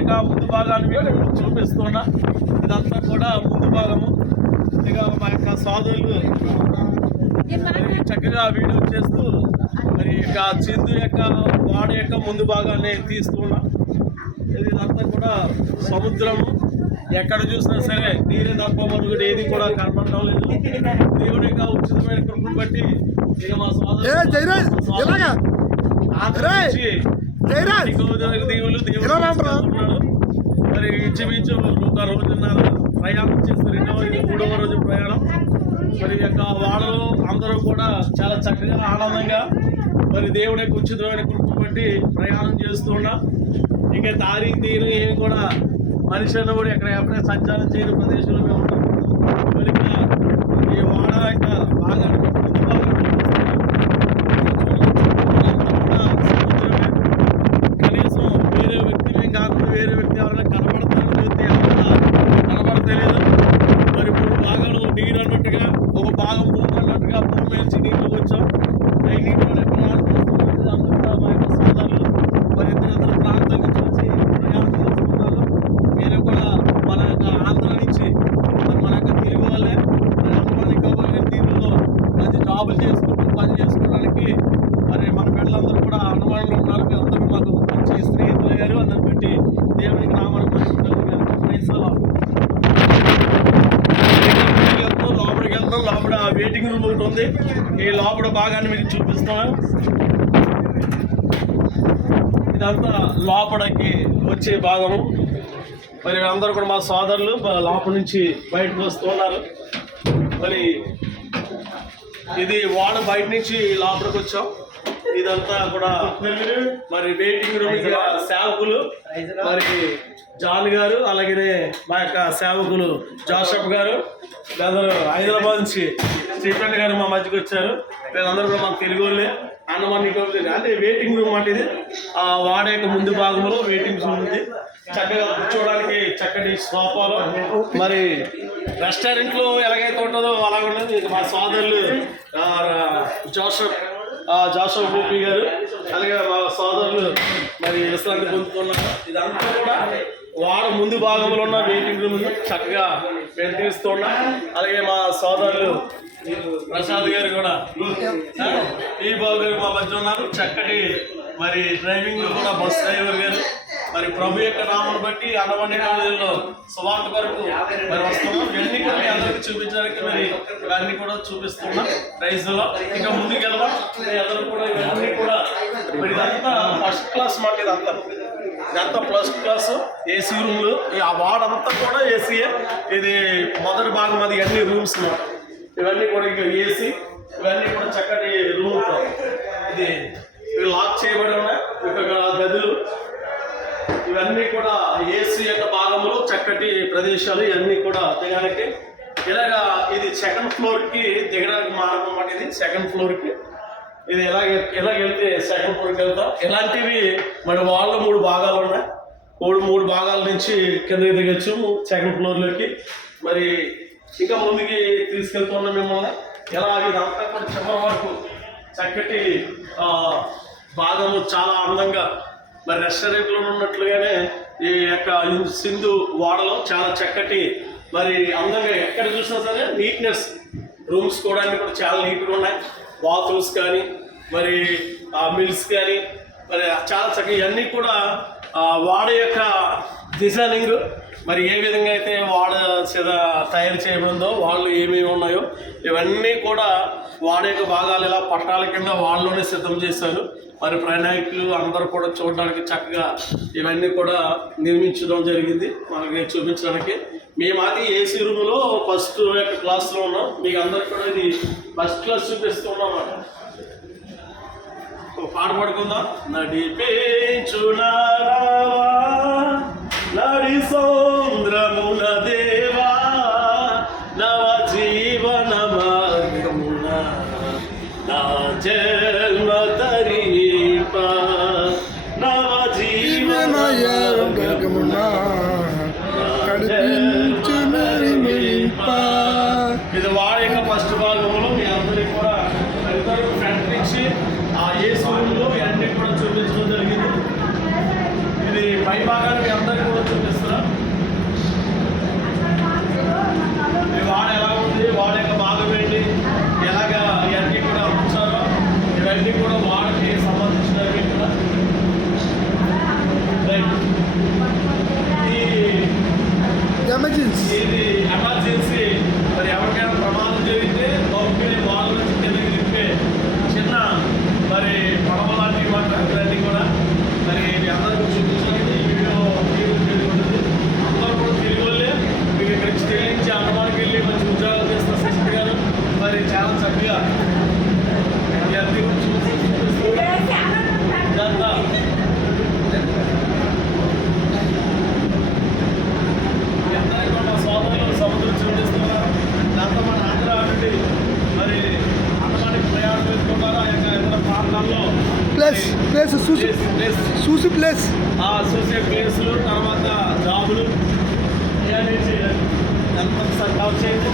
యొక్క ముందు భాగాన్ని మీకు చూపిస్తున్నా. ఇదంతా కూడా ముందు భాగము. ఇక మా యొక్క మరి చక్కగా వీడియో చేస్తూ మరి ఇక చిందు యొక్క వాడ యొక్క ముందు భాగాన్ని తీస్తున్నా. ఇది ఇదంతా కూడా సముద్రము. ఎక్కడ చూసినా సరే నీరే తప్ప మరొకటి ఏది కూడా కనపడడం లేదు. దేవుడి యొక్క ఉచితమైన కృపను బట్టి ఇక మా సోదరు జయరాజ్. తీసుకెళ్తున్నాడు. మరి ఇంచుమించు ఒక రోజున్నర ప్రయాణం చేస్తే రెండవ మూడవ రోజు ప్రయాణం మరి యొక్క వాళ్ళలో అందరూ కూడా చాలా చక్కగా ఆనందంగా మరి దేవుని యొక్క ఉచితమైన కృపను బట్టి ప్రయాణం చేస్తూ ఉన్నాం ఇంకా దారి తీరు ఏమి కూడా మనిషి అన్న కూడా ఎక్కడ ఎప్పుడైనా సంచారం చేయని ప్రదేశంలో మేము ఉంటాం మరి ఇక్కడ ఈ వాడ యొక్క బాగా ముందు భాగాన్ని సముద్రమే కనీసం వేరే వ్యక్తి మేము కాకుండా వేరే వ్యక్తి ఎవరైనా కనబడతారని చూస్తే ఎవరైనా కనబడతలేదు మరి మూడు భాగాలు నీరు అన్నట్టుగా ఒక భాగం భూమి అన్నట్టుగా భూమి నుంచి నీళ్ళు వచ్చాం ఈ నీటిలోనే ప్రయాణం చేస్తున్నారు అందరూ కూడా మా యొక్క సోదరులు మరి ఇతర ఇతర ప్రాంతాల నుంచి వచ్చి ప్రయాణం చేస్తున్నారు మీరు కూడా మన యొక్క ఆంధ్ర నుంచి మరి మన యొక్క తెలుగు వాళ్ళే మరి అంతమంది కాబట్టి దీనిలో మంచి జాబులు చేసుకుంటూ పని చేసుకోవడానికి మరి మన బిడ్డలందరూ కూడా అనుమానంలో ఉన్నారు మీరందరూ మాకు మంచి స్నేహితులు అయ్యారు అందరిని బట్టి దేవునికి నామానికి మహిమ కలుగును గాక. Praise the Lord. వెళ్తాం, లోపలికి వెళ్తాం లోపల వెయిటింగ్ రూమ్ ఒకటి ఉంది. ఈ లోపల భాగాన్ని మీకు చూపిస్తాను. ఇదంతా లోపలికి వచ్చే భాగము. మరి అందరూ కూడా మా సోదరులు లోపల నుంచి బయటకు వస్తున్నారు మరి ఇది వాడ బయట నుంచి లోపలికి వచ్చాం. ఇదంతా కూడా మరి వెయిటింగ్ రూమ్ సేవకులు. మరి జాన్ గారు అలాగే మా యొక్క సేవకులు జాషప్ గారు అందరూ హైదరాబాద్ నుంచి స్టీఫెన్ గారు మా మధ్యకి వచ్చారు. వీళ్ళందరూ కూడా మాకు తెలుగు వాళ్ళే. అన్నమాని అంటే వెయిటింగ్ రూమ్ అంటే ఇది. ఆ వాడ యొక్క ముందు భాగంలో వెయిటింగ్ రూమ్ ఉంది. చక్కగా కూర్చోవడానికి చక్కటి సోఫాలు. మరి రెస్టారెంట్లో ఎలాగైతే ఉంటుందో అలాగ ఉండదు మా సోదరులు జోషప్ జాషో గోపి గారు అలాగే మా సోదరులు మరి విశ్రాంతి పొందుతున్నారు ఇదంతా కూడా వాడ ముందు భాగంలో ఉన్న వెయిటింగ్ రూమ్ చక్కగా వెంటిస్తున్నా అలాగే మా సోదరులు ప్రసాద్ గారు కూడా ఈ బాబు గారు మా మధ్య ఉన్నారు. చక్కటి మరి డ్రైవింగ్ కూడా బస్ డ్రైవర్ గారు మరి ప్రభు యొక్క నామను బట్టి అన్నవన్నీ కాలేజీలో సువార్త కొరకు మరి వస్తున్నాం. ఇవన్నీ కూడా మీ అందరికీ చూపించడానికి మరి ఇవన్నీ కూడా చూపిస్తున్నాం. ప్రైజ్లో. ఇంకా ముందుకు వెళ్దాం అందరూ కూడా ఇవన్నీ కూడా మరి ఇదంతా ఫస్ట్ క్లాస్ మాట ఇదంతా. ఇదంతా ప్లస్ క్లాస్ ఏసీ రూమ్లు. ఆ వార్డ్ అంతా కూడా ఏసీయే ఇది మొదటి భాగం అది అన్ని రూమ్స్ ఇవన్నీ కూడా ఇంకా ఏసీ. ఇవన్నీ కూడా చక్కటి రూమ్ ఇది లాక్ చేయబడి ఉన్నాయి. ఇక్కడ ఇవన్నీ కూడా ఏసీ యొక్క భాగంలో చక్కటి ప్రదేశాలు ఇవన్నీ కూడా దిగడానికి ఇలాగా ఇది సెకండ్ ఫ్లోర్కి దిగడానికి మార్గం అన్నమాట ఇది సెకండ్ ఫ్లోర్కి. ఇది ఎలా ఎలా వెళ్తే సెకండ్ ఫ్లోర్కి వెళ్తాం? ఇలాంటివి మరి వాళ్ళ మూడు భాగాలు ఉన్నాయి. మూడు మూడు భాగాల నుంచి కిందకి దిగచ్చు సెకండ్ ఫ్లోర్లోకి మరి ఇంకా ముందుకి తీసుకెళ్తున్నాం మిమ్మల్ని. ఎలా ఇదంతా కూడా చివరి వరకు చక్కటి భాగము చాలా అందంగా మరి రెస్టారెంట్లో ఉన్నట్లుగానే ఈ యొక్క సింధు వాడలో చాలా చక్కటి మరి అందంగా ఎక్కడ చూసినా సరే నీట్నెస్ రూమ్స్ కూడా కూడా చాలా నీట్గా ఉన్నాయి. బాత్రూమ్స్ కానీ మరి మిల్స్ కానీ మరి చాలా చక్కగా ఇవన్నీ కూడా వాడ యొక్క డిజైనింగ్ మరి ఏ విధంగా అయితే వాడ తయారు చేయబడిందో వాళ్ళు ఏమేమి ఉన్నాయో ఇవన్నీ కూడా వాడ యొక్క భాగాలు ఇలా పట్టాల కింద వాళ్ళలోనే సిద్ధం చేశారు. మరి ప్రయాణికులు అందరూ కూడా చూడడానికి చక్కగా ఇవన్నీ కూడా నిర్మించడం జరిగింది. మనకి చూపించడానికి. మేమైతే ఏసీ రూమ్లో ఫస్ట్ యొక్క క్లాస్లో ఉన్నాం. మీకు అందరికి కూడా ఇది ఫస్ట్ క్లాస్ చూపిస్తున్నాం అన్నమాట. పాట పాడుకుందాం. నడిపేచునారావా నడి సౌంద్రముల దేవా నవ జీవన 낮에 ప్లస్ ప్లేస్ చూసి ప్లేస్ ప్లేస్. చూసి ప్లేస్. ఆ చూసే ప్లేసులు తర్వాత జాబులు. ఇవన్నీ చేయాలి ఎంత సార్ కవర్ చేయండి.